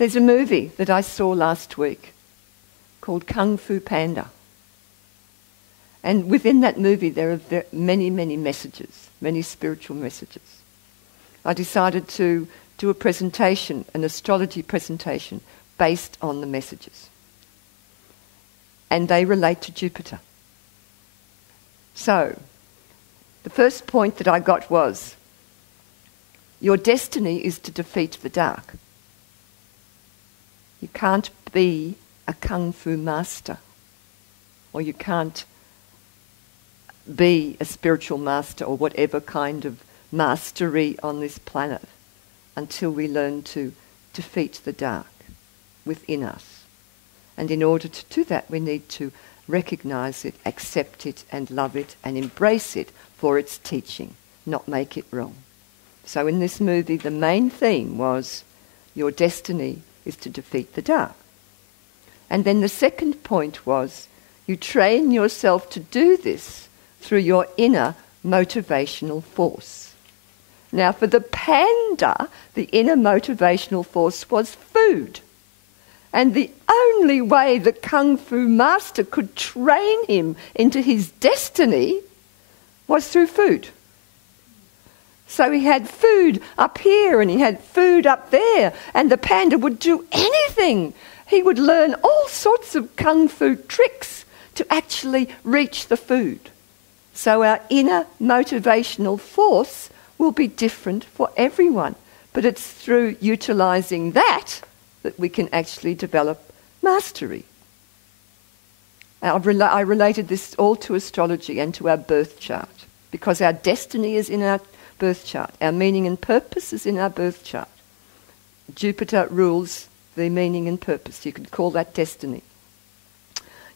There's a movie that I saw last week called Fu Panda. And within that movie there are many, many messages, many spiritual messages. I decided to do a presentation, an astrology presentation, based on the messages. And they relate to Jupiter. So, the first point that I got was, your destiny is to defeat the dark. You can't be a kung fu master, or you can't be a spiritual master or whatever kind of mastery on this planet until we learn to defeat the dark within us. And in order to do that, we need to recognize it, accept it, and love it, and embrace it for its teaching, not make it wrong. So in this movie, the main theme was your destiny is to defeat the dark. And then the second point was you train yourself to do this through your inner motivational force. Now for the panda, the inner motivational force was food. And the only way the Kung Fu master could train him into his destiny was through food. So he had food up here and he had food up there, and the panda would do anything. He would learn all sorts of Kung Fu tricks to actually reach the food. So our inner motivational force will be different for everyone, but it's through utilising that we can actually develop mastery. I related this all to astrology and to our birth chart, because our destiny is in our birth chart. Our meaning and purpose is in our birth chart. Jupiter rules the meaning and purpose. You could call that destiny.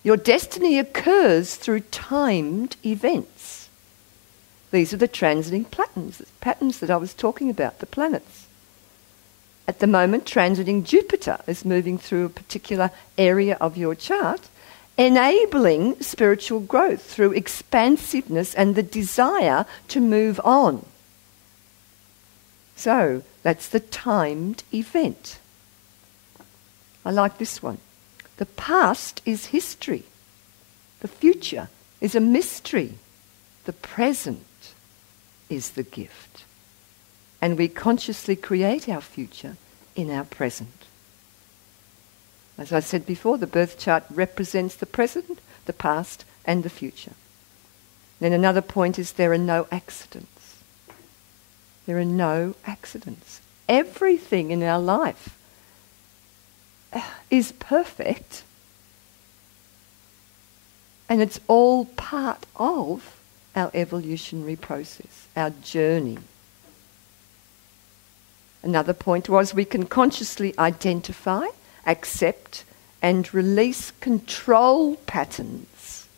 Your destiny occurs through timed events. These are the transiting patterns that I was talking about, the planets. At the moment, transiting Jupiter is moving through a particular area of your chart, enabling spiritual growth through expansiveness and the desire to move on. So, that's the timed event. I like this one. The past is history. The future is a mystery. The present is the gift. And we consciously create our future in our present. As I said before, the birth chart represents the present, the past, and the future. Then another point is there are no accidents. There are no accidents. Everything in our life is perfect, and it's all part of our evolutionary process, our journey. Another point was we can consciously identify, accept, and release control patterns,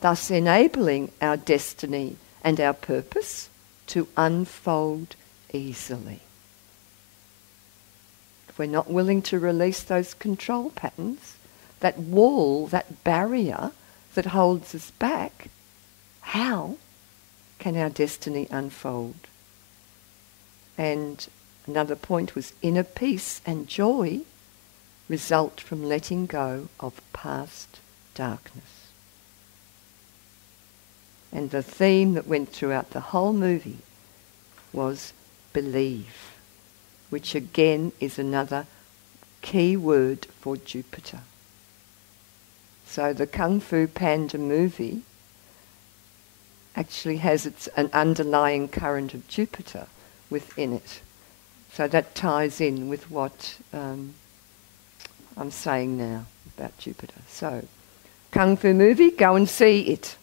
thus enabling our destiny and our purpose to unfold easily. If we're not willing to release those control patterns, that wall, that barrier that holds us back, how can our destiny unfold? And another point was inner peace and joy result from letting go of past darkness. And the theme that went throughout the whole movie was believe, which again is another key word for Jupiter. So the Kung Fu Panda movie actually has an underlying current of Jupiter within it. So that ties in with what I'm saying now about Jupiter. So, Kung Fu movie, go and see it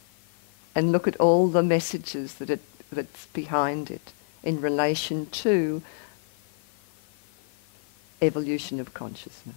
and look at all the messages that's behind it in relation to evolution of consciousness.